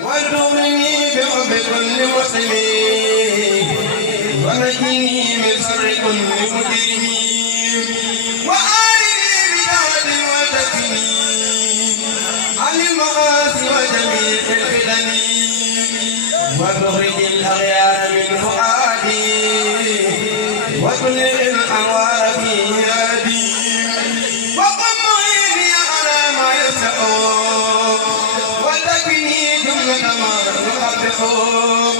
وارزقني بحب كل مسلم ونجني من شر كل مجرم وآلني بدعوة وتكفيني عن المعاصي وجميع الفتن وتخرج الأغيار من فؤادي وتلق الأنوار في هادي وقم معيني على ما يسعون وتكفيني جملة ما يقبحون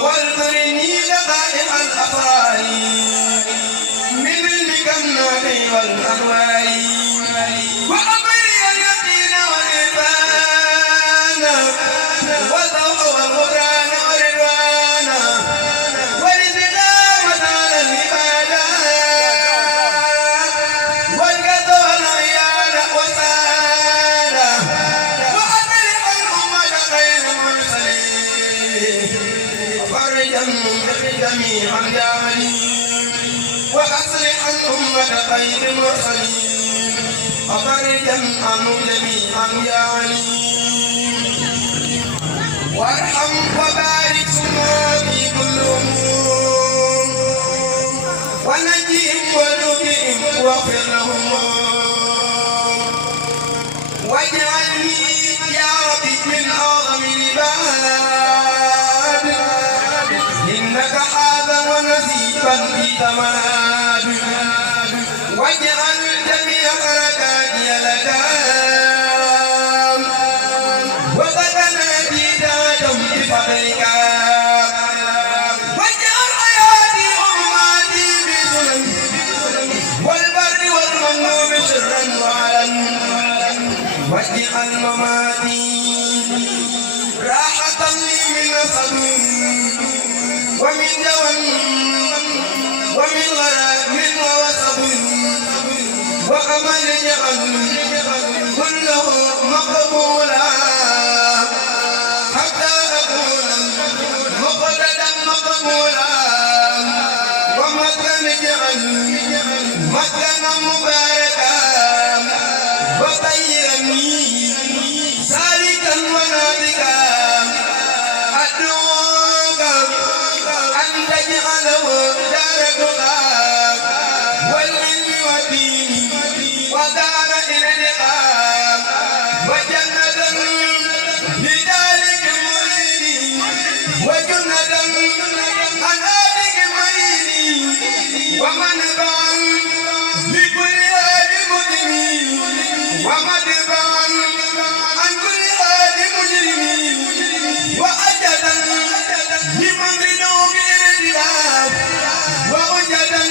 واذكرني دقائق الأفراح من علمك النافع والأنوار وأقري اليقين والإرفان والضوء والقرآن والرضوان والاستقامة على العبادة والقصد والعيان والسادة وأصلح الأمة خير المرسلين وفرجا جميعا جاهلين وأصلح الأمة خير المرسلين وفرجا عنهم جميعا جاهلين وارحم وبارك ثم في كل أمور ونجهم ونجهم واغفر لهم واجعلني يا ربي من أعظم العباد إنك حاذر ونسيبا في تماد واجعل جميع حركاتي لك وسكناتي ذاتهم بفضلك واجعل حياتي ومماتي بسنن والبر والمنوب سرا وعلا واجعل مماتي راحة لي من نصب ومن جوى ومن غرام ووصب وأمل جعل كله مقبولا حتى أكون مقتدا مقبولا ومسكن جعل مسكنا مباركا وطيرني سالكا ونادكا أدعوك أن تجعله دارك والعلم والدين ودار الإنقاذ وجنة لذلك مريد وجنة عن ذلك مريد ومنبعا لكل هاد مجرم ومدفعا عن كل هاد مجرم وأجدا لمن ذنوب الإرهاب وأجدا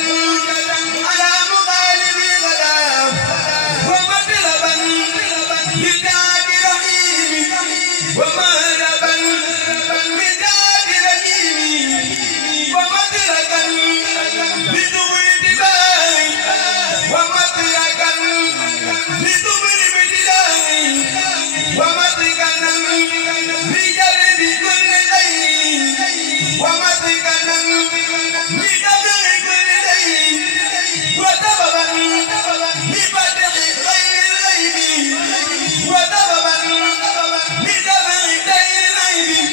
على مغالب غلاب ومطلبا لذات رحيم ومهربا لذات رحيم ومدركا لدبر اتباعي ومطلقا لدبر ابتدائي ومطلقا لجلب كل خير ومطلقا لدبر كل خير وسببا لفتح غير الغيب وسببا لدفع غير الغيب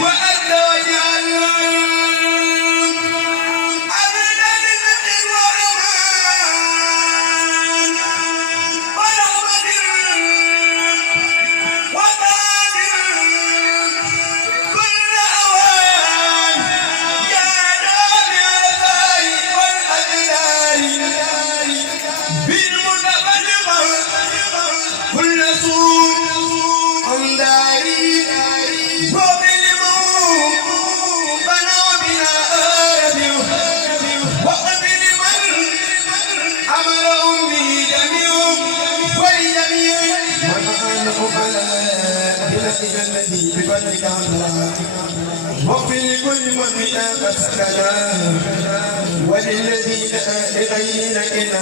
وأنت وجعل أبدا للذكر والأمان ورحمة وبادر كل أوان يا دافع الخير والأجلال بالمتفرقة كل سوء عن داري وبالموت بنوا بنا آربي وقبل من أمرهم به جميعهم ولجميع ونحن أبلاء بلدك الذي بفضلك عنا واغفر لكل من بنا سكنا وللذين لغيرك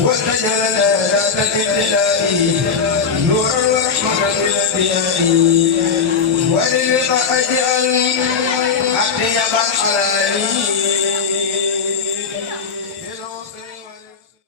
وتجعل لا تجد لله نورا ورحمة للأنبياء وللقاء أجعل أطيب الحلال